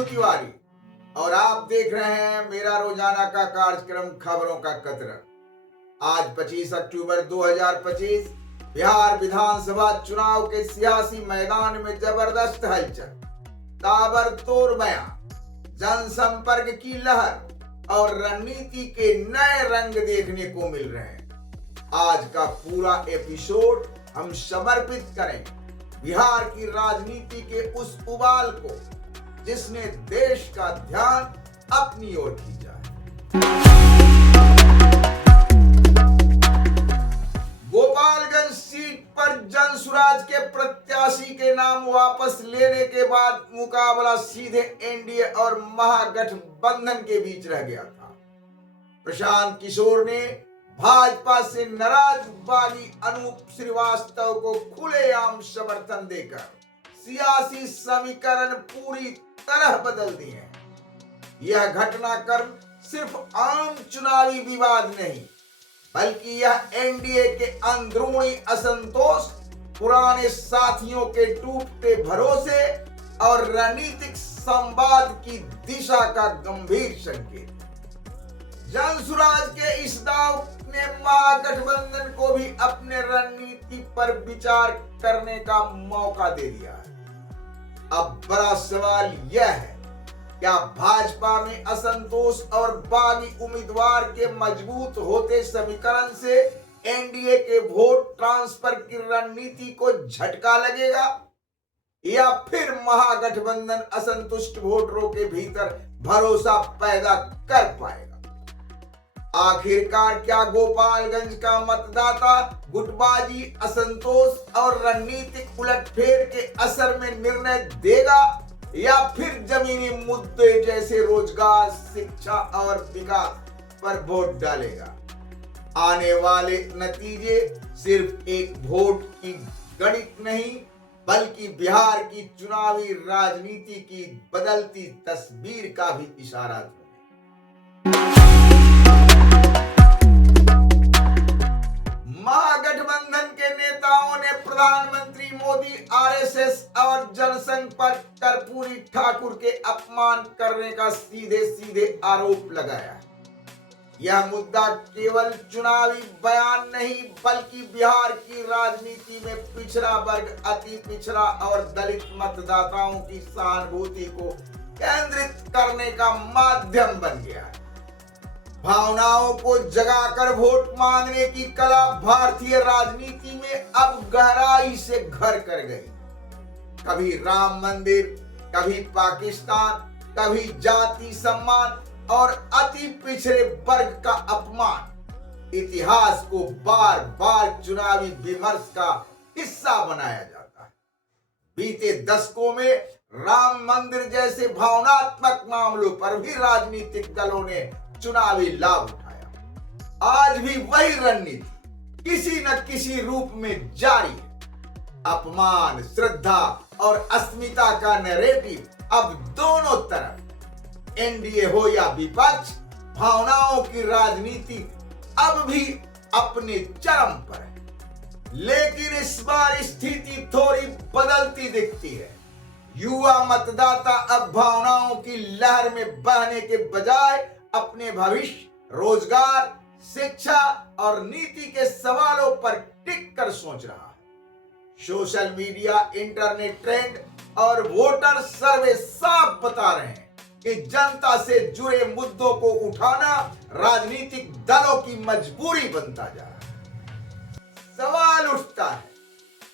मधु तिवारी और आप देख रहे हैं मेरा रोजाना का कार्यक्रम खबरों का कतरा। आज 25 अक्टूबर 2025 बिहार विधानसभा चुनाव के सियासी मैदान में जबरदस्त हलचल, ताबड़तोड़ बयान, जनसंपर्क की लहर और रणनीति के नए रंग देखने को मिल रहे हैं। आज का पूरा एपिसोड हम समर्पित करेंगे बिहार की राजनीति के उस उबाल को जिसने देश का ध्यान अपनी ओर खींचा है। गोपालगंज सीट पर जनसुराज के प्रत्याशी के नाम वापस लेने के बाद मुकाबला सीधे एनडीए और महागठबंधन के बीच रह गया था। प्रशांत किशोर ने भाजपा से नाराज बागी अनूप श्रीवास्तव को खुलेआम समर्थन देकर सियासी समीकरण पूरी तरह बदल दिए हैं। यह घटनाक्रम सिर्फ आम चुनावी विवाद नहीं, बल्कि यह एनडीए के अंदरूनी असंतोष, पुराने साथियों के टूटते भरोसे और रणनीतिक संवाद की दिशा का गंभीर संकेत। जनसुराज के इस दाव ने महागठबंधन को भी अपने रणनीति पर विचार करने का मौका दे दिया है। अब बड़ा सवाल यह है, क्या भाजपा में असंतोष और बागी उम्मीदवार के मजबूत होते समीकरण से एनडीए के वोट ट्रांसफर की रणनीति को झटका लगेगा, या फिर महागठबंधन असंतुष्ट वोटरों के भीतर भरोसा पैदा कर पाएगा? आखिरकार क्या गोपालगंज का मतदाता गुटबाजी, असंतोष और रणनीतिक उलटफेर के असर में निर्णय देगा, या फिर जमीनी मुद्दे जैसे रोजगार, शिक्षा और विकास पर वोट डालेगा? आने वाले नतीजे सिर्फ एक वोट की गणित नहीं, बल्कि बिहार की चुनावी राजनीति की बदलती तस्वीर का भी इशारा है। महागठबंधन के नेताओं ने प्रधानमंत्री मोदी, आरएसएस और जनसंघ पर कर्पूरी ठाकुर के अपमान करने का सीधे सीधे आरोप लगाया है। यह मुद्दा केवल चुनावी बयान नहीं, बल्कि बिहार की राजनीति में पिछड़ा वर्ग, अति पिछड़ा और दलित मतदाताओं की सहानुभूति को केंद्रित करने का माध्यम बन गया है। भावनाओं को जगाकर वोट मांगने की कला भारतीय राजनीति में अब गहराई से घर कर गई। कभी राम मंदिर, कभी पाकिस्तान, कभी जाति सम्मान और अति पिछड़े वर्ग का अपमान इतिहास को बार बार चुनावी विमर्श का हिस्सा बनाया जाता है। बीते दशकों में राम मंदिर जैसे भावनात्मक मामलों पर भी राजनीतिक दलों ने चुनावी लाभ उठाया। आज भी वही रणनीति किसी न किसी रूप में जारी है। अपमान, श्रद्धा और अस्मिता का नैरेटिव अब दोनों तरफ, एनडीए हो या विपक्ष, भावनाओं की राजनीति अब भी अपने चरम पर है। लेकिन इस बार स्थिति थोड़ी बदलती दिखती है। युवा मतदाता अब भावनाओं की लहर में बहने के बजाय अपने भविष्य, रोजगार, शिक्षा और नीति के सवालों पर टिक कर सोच रहा है। सोशल मीडिया, इंटरनेट ट्रेंड और वोटर सर्वे साफ बता रहे हैं कि जनता से जुड़े मुद्दों को उठाना राजनीतिक दलों की मजबूरी बनता जा रहा है। सवाल उठता है,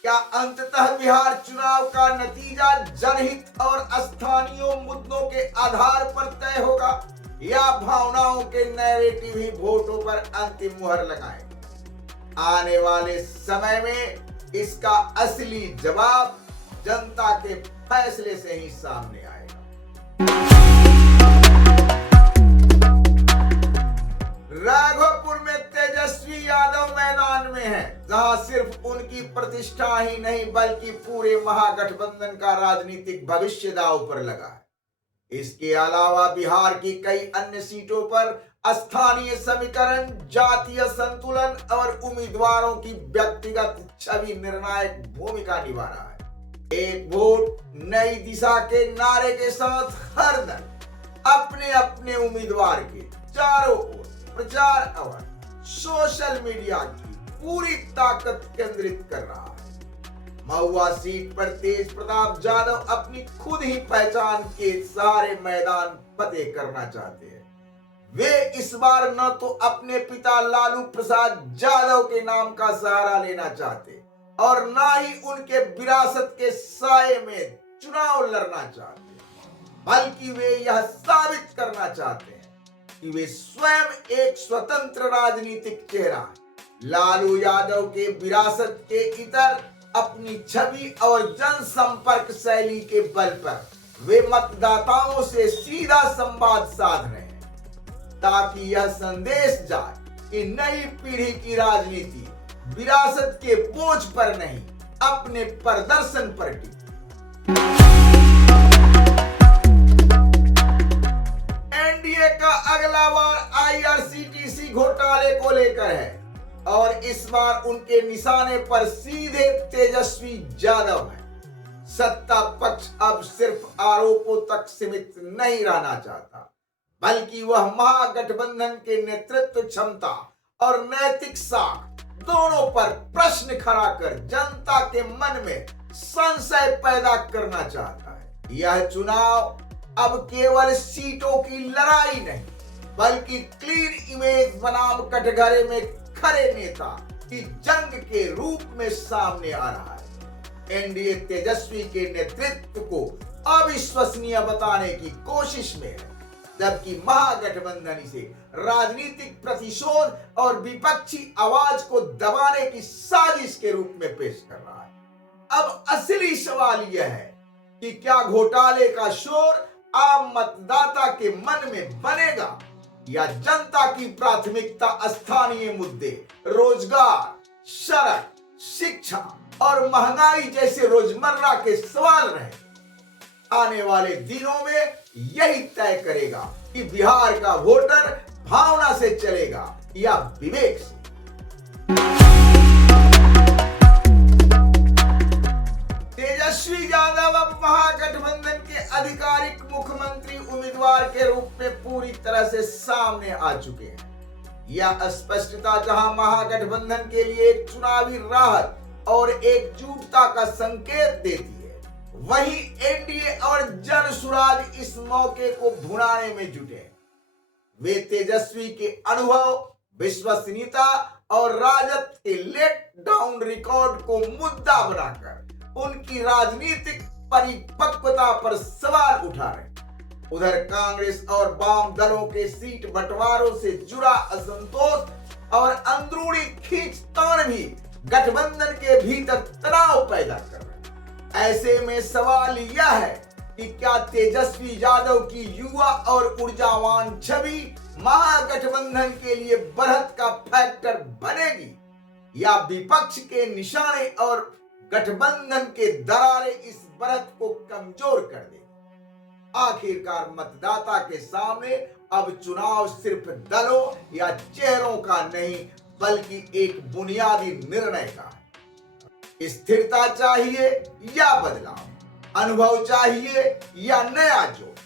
क्या अंततः बिहार चुनाव का नतीजा जनहित और स्थानीय मुद्दों के आधार पर तय होगा, या भावनाओं के नैरेटिव ही वोटों पर अंतिम मुहर लगाएंगे? आने वाले समय में इसका असली जवाब जनता के फैसले से ही सामने आएगा। राघोपुर में तेजस्वी यादव मैदान में है, जहां सिर्फ उनकी प्रतिष्ठा ही नहीं, बल्कि पूरे महागठबंधन का राजनीतिक भविष्य दांव पर लगा है। इसके अलावा बिहार की कई अन्य सीटों पर स्थानीय समीकरण, जातीय संतुलन और उम्मीदवारों की व्यक्तिगत छवि निर्णायक भूमिका निभा रहा है। एक वोट नई दिशा के नारे के साथ हर दल अपने अपने उम्मीदवार के चारों ओर प्रचार और सोशल मीडिया की पूरी ताकत केंद्रित कर रहा है। महुआ सीट पर तेज प्रताप यादव अपनी खुद ही पहचान के सारे मैदान फतेह करना चाहते हैं। वे इस बार न तो अपने पिता लालू प्रसाद यादव के नाम का सहारा लेना चाहते और न ही उनके विरासत के साये में चुनाव लड़ना चाहते, बल्कि वे यह साबित करना चाहते हैं कि वे स्वयं एक स्वतंत्र राजनीतिक चेहरा हैं। लालू यादव के विरासत के इतर अपनी छवि और जनसंपर्क शैली के बल पर वे मतदाताओं से सीधा संवाद साध रहे हैं, ताकि यह संदेश जाए कि नई पीढ़ी की राजनीति विरासत के बोझ पर नहीं, अपने प्रदर्शन पर टिकी। एनडीए का अगला वार आईआरसीटीसी घोटाले को लेकर है और इस बार उनके निशाने पर सीधे तेजस्वी यादव है। सत्ता पक्ष अब सिर्फ आरोपों तक सीमित नहीं रहना चाहता, बल्कि वह महागठबंधन के नेतृत्व क्षमता और नैतिक साख दोनों पर प्रश्न खड़ा कर जनता के मन में संशय पैदा करना चाहता है। यह चुनाव अब केवल सीटों की लड़ाई नहीं, बल्कि क्लीन इमेज बनाम कटघरे में खड़े नेता की जंग के रूप में सामने आ रहा है। एनडीए तेजस्वी के नेतृत्व को अविश्वसनीय बताने की कोशिश में है, जबकि महागठबंधन इसे राजनीतिक प्रतिशोध और विपक्षी आवाज को दबाने की साजिश के रूप में पेश कर रहा है। अब असली सवाल यह है कि क्या घोटाले का शोर आम मतदाता के मन में बनेगा या जनता की प्राथमिकता स्थानीय मुद्दे, रोजगार, सड़क, शिक्षा और महंगाई जैसे रोजमर्रा के सवाल रहे। आने वाले दिनों में यही तय करेगा कि बिहार का वोटर भावना से चलेगा या विवेक से। तेजस्वी यादव अब महागठबंधन के आधिकारिक मुख्यमंत्री उम्मीदवार के रूप में पूरी तरह से सामने आ चुके हैं। यह स्पष्टता जहां महागठबंधन के लिए एक चुनावी राहत और एकजुटता का संकेत देती है, वहीं एनडीए और जन सुराज इस मौके को भुनाने में जुटे। वे तेजस्वी के अनुभव, विश्वसनीयता और राजद के लेट डाउन रिकॉर्ड को मुद्दा बनाकर उनकी राजनीतिक परिपक्वता पर सवाल उठा रहे। उधर कांग्रेस और वाम दलों के सीट बंटवारों से जुड़ा असंतोष और अंदरूनी खींचतान भी गठबंधन के भीतर तनाव पैदा कर रहे हैं। ऐसे में सवाल यह है कि क्या तेजस्वी यादव की युवा और ऊर्जावान छवि महागठबंधन के लिए बढ़त का फैक्टर बनेगी या विपक्ष के निशाने और गठबंधन के दरारें इस बढ़त को कमजोर कर देगी। आखिरकार मतदाता के सामने अब चुनाव सिर्फ दलों या चेहरों का नहीं, बल्कि एक बुनियादी निर्णय का है। स्थिरता चाहिए या बदलाव, अनुभव चाहिए या नया जोश।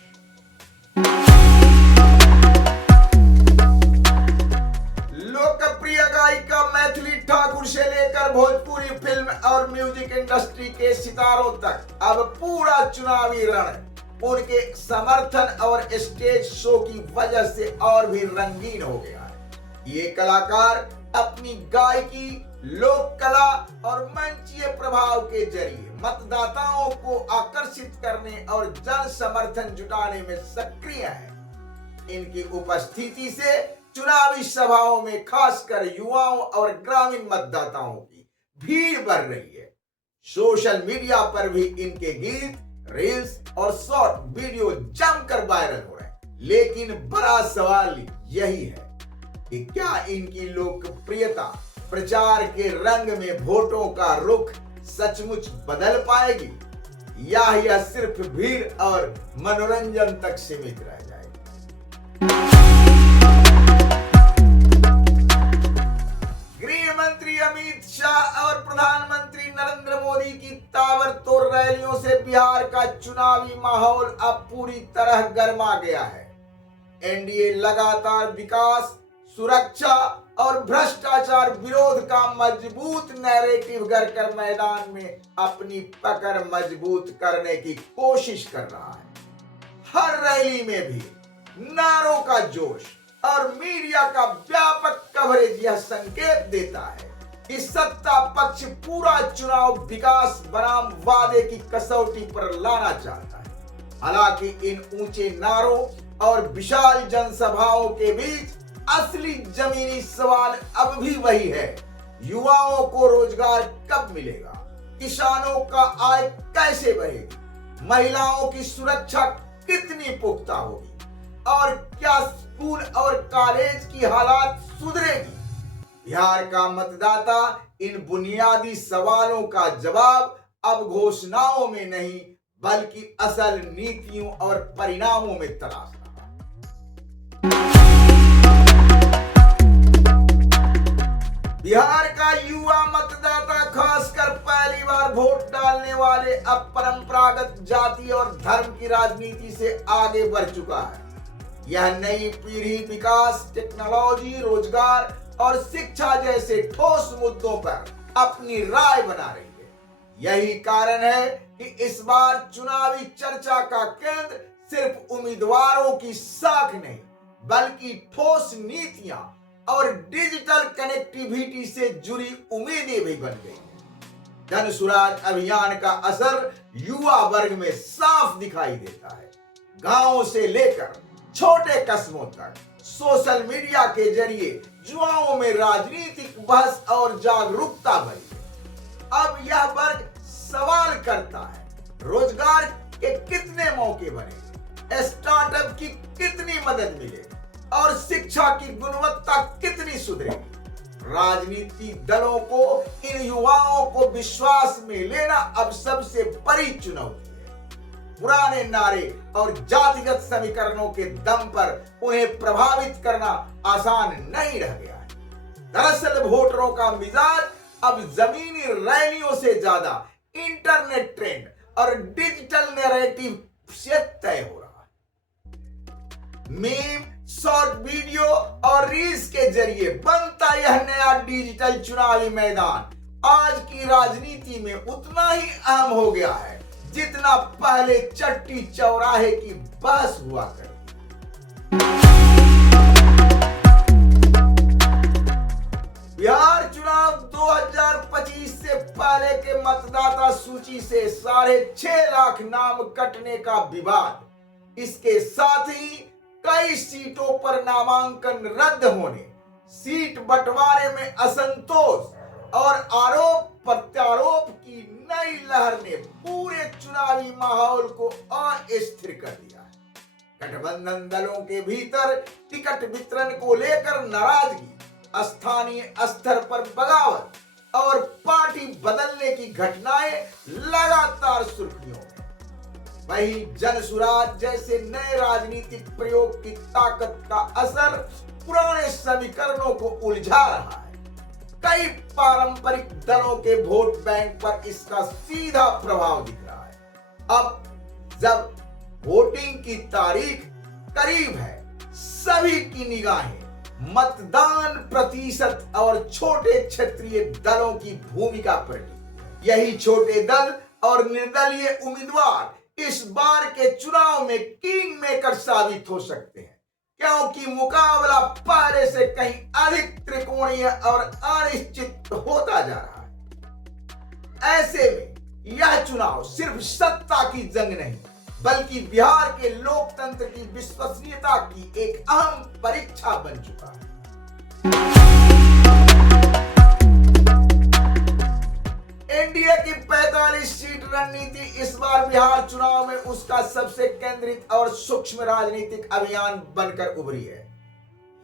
लोकप्रिय गायिका मैथिली ठाकुर से लेकर भोजपुरी फिल्म और म्यूजिक इंडस्ट्री के सितारों तक अब पूरा चुनावी रण उनके समर्थन और स्टेज शो की वजह से और भी रंगीन हो गया है। ये कलाकार अपनी गायकी, लोक कला और मंचीय प्रभाव के जरिए मतदाताओं को आकर्षित करने और जन समर्थन जुटाने में सक्रिय हैं। इनकी उपस्थिति से चुनावी सभाओं में खासकर युवाओं और ग्रामीण मतदाताओं की भीड़ बढ़ रही है। सोशल मीडिया पर भी इनके गीत, रील्स और शॉर्ट वीडियो जमकर वायरल हो रहे हैं। लेकिन बड़ा सवाल यही है कि क्या इनकी लोकप्रियता प्रचार के रंग में वोटों का रुख सचमुच बदल पाएगी या यह सिर्फ भीड़ और मनोरंजन तक सीमित रह जाएगी। गृह मंत्री अमित शाह और प्रधानमंत्री नरेंद्र मोदी की ताबड़तोड़ रैलियों से बिहार का चुनावी माहौल अब पूरी तरह गर्मा गया है। एनडीए लगातार विकास, सुरक्षा और भ्रष्टाचार विरोध का मजबूत नैरेटिव गढ़कर मैदान में अपनी पकड़ मजबूत करने की कोशिश कर रहा है। हर रैली में भी नारों का जोश और मीडिया का व्यापक कवरेज यह संकेत देता है कि सत्ता पक्ष पूरा चुनाव विकास बनाम वादे की कसौटी पर लाना चाहता है। हालांकि इन ऊंचे नारों और विशाल जनसभाओं के बीच असली जमीनी सवाल अब भी वही है, युवाओं को रोजगार कब मिलेगा, किसानों का आय कैसे बढ़ेगी, महिलाओं की सुरक्षा कितनी पुख्ता होगी और क्या स्कूल और कॉलेज की हालात सुधरेगी। बिहार का मतदाता इन बुनियादी सवालों का जवाब अब घोषणाओं में नहीं बल्कि असल नीतियों और परिणामों में तलाश रहा है। बिहार का युवा मतदाता, खासकर पहली बार वोट डालने वाले, अब परंपरागत जाति और धर्म की राजनीति से आगे बढ़ चुका है। यह नई पीढ़ी विकास, टेक्नोलॉजी, रोजगार और शिक्षा जैसे ठोस मुद्दों पर अपनी राय बना रही है। यही कारण है कि इस बार चुनावी चर्चा का केंद्र सिर्फ उम्मीदवारों की साख नहीं बल्कि ठोस नीतियां और डिजिटल कनेक्टिविटी से जुड़ी उम्मीदें भी बन गई। जन सुराज अभियान का असर युवा वर्ग में साफ दिखाई देता है। गांवों से लेकर छोटे कस्बों तक सोशल मीडिया के जरिए युवाओं में राजनीतिक बहस और जागरूकता बढ़ी है। अब यह वर्ग सवाल करता है, रोजगार के कितने मौके बनेंगे, स्टार्टअप की कितनी मदद मिलेगी और शिक्षा की गुणवत्ता कितनी सुधरेगी। राजनीतिक दलों को इन युवाओं को विश्वास में लेना अब सबसे बड़ी चुनौती है। पुराने नारे और जातिगत समीकरणों के दम पर उन्हें प्रभावित करना आसान नहीं रह गया है। दरअसल वोटरों का मिजाज अब जमीनी रैलियों से ज्यादा इंटरनेट ट्रेंड और डिजिटल नैरेटिव से तय हो रहा है। मीम, शॉर्ट वीडियो और रील्स के जरिए बनता यह नया डिजिटल चुनावी मैदान आज की राजनीति में उतना ही अहम हो गया है जितना पहले चट्टी चौराहे की बहस हुआ करती। बिहार चुनाव 2025 से पहले के मतदाता सूची से 6.5 लाख नाम कटने का विवाद, इसके साथ ही कई सीटों पर नामांकन रद्द होने, सीट बंटवारे में असंतोष और आरोप प्रत्यारोप की नई लहर ने पूरे चुनावी माहौल को अस्थिर कर दिया है। गठबंधन दलों के भीतर टिकट वितरण को लेकर नाराजगी, स्थानीय स्तर पर बगावत और पार्टी बदलने की घटनाएं लगातार सुर्खियों में। वहीं जनसुराज जैसे नए राजनीतिक प्रयोग की ताकत का असर पुराने समीकरणों को उलझा रहा है। कई पारंपरिक दलों के वोट बैंक पर इसका सीधा प्रभाव दिख रहा है। अब जब वोटिंग की तारीख करीब है, सभी की निगाहें मतदान प्रतिशत और छोटे क्षेत्रीय दलों की भूमिका पर टिकी। यही छोटे दल और निर्दलीय उम्मीदवार इस बार के चुनाव में किंग मेकर साबित हो सकते हैं, क्योंकि मुकाबला पहले से कहीं अधिक त्रिकोणीय और अनिश्चित होता जा रहा है। ऐसे में यह चुनाव सिर्फ सत्ता की जंग नहीं बल्कि बिहार के लोकतंत्र की विश्वसनीयता की एक अहम परीक्षा बन चुका है। एनडीए की 45 सीट रणनीति इस बार बिहार चुनाव में उसका सबसे केंद्रित और सूक्ष्म राजनीतिक अभियान बनकर उभरी है।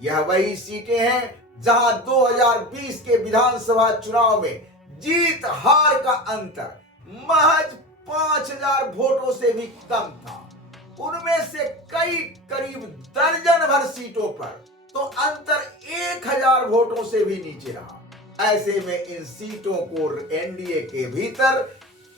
यह वही सीटें हैं जहां 2020 के विधानसभा चुनाव में जीत हार का अंतर महज 5000 वोटों से भी कम था। उनमें से कई करीब दर्जन भर सीटों पर तो अंतर 1000 वोटों से भी नीचे रहा। ऐसे में इन सीटों को एनडीए के भीतर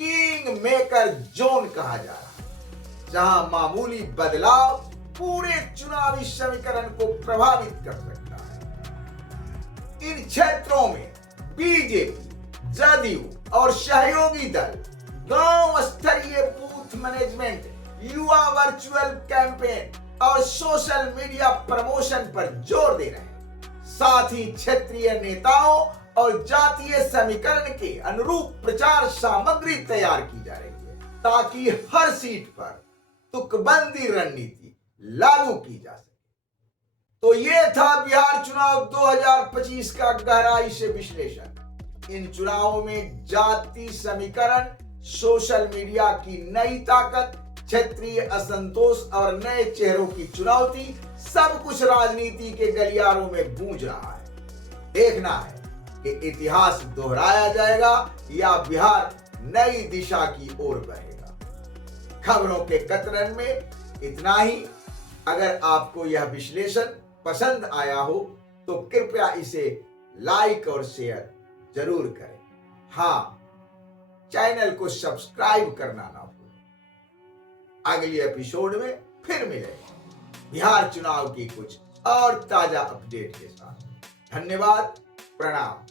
किंग मेकर जोन कहा जा रहा है, जहां मामूली बदलाव पूरे चुनावी समीकरण को प्रभावित कर सकता है। इन क्षेत्रों में बीजेपी, जदयू और सहयोगी दल गांव स्तरीय बूथ मैनेजमेंट, युवा वर्चुअल कैंपेन और सोशल मीडिया प्रमोशन पर जोर दे रहे हैं। साथ ही क्षेत्रीय नेताओं और जातीय समीकरण के अनुरूप प्रचार सामग्री तैयार की जा रही है, ताकि हर सीट पर तुकबंदी रणनीति लागू की जा सके। तो ये था बिहार चुनाव 2025 का गहराई से विश्लेषण। इन चुनावों में जाति समीकरण, सोशल मीडिया की नई ताकत, क्षेत्रीय असंतोष और नए चेहरों की चुनौती, सब कुछ राजनीति के गलियारों में गूंज रहा है। देखना है कि इतिहास दोहराया जाएगा या बिहार नई दिशा की ओर बढ़ेगा। खबरों के कतरन में इतना ही। अगर आपको यह विश्लेषण पसंद आया हो तो कृपया इसे लाइक और शेयर जरूर करें। हाँ, चैनल को सब्सक्राइब करना ना भूलें। अगले एपिसोड में फिर मिलेंगे बिहार चुनाव की कुछ और ताजा अपडेट के साथ। धन्यवाद, प्रणाम।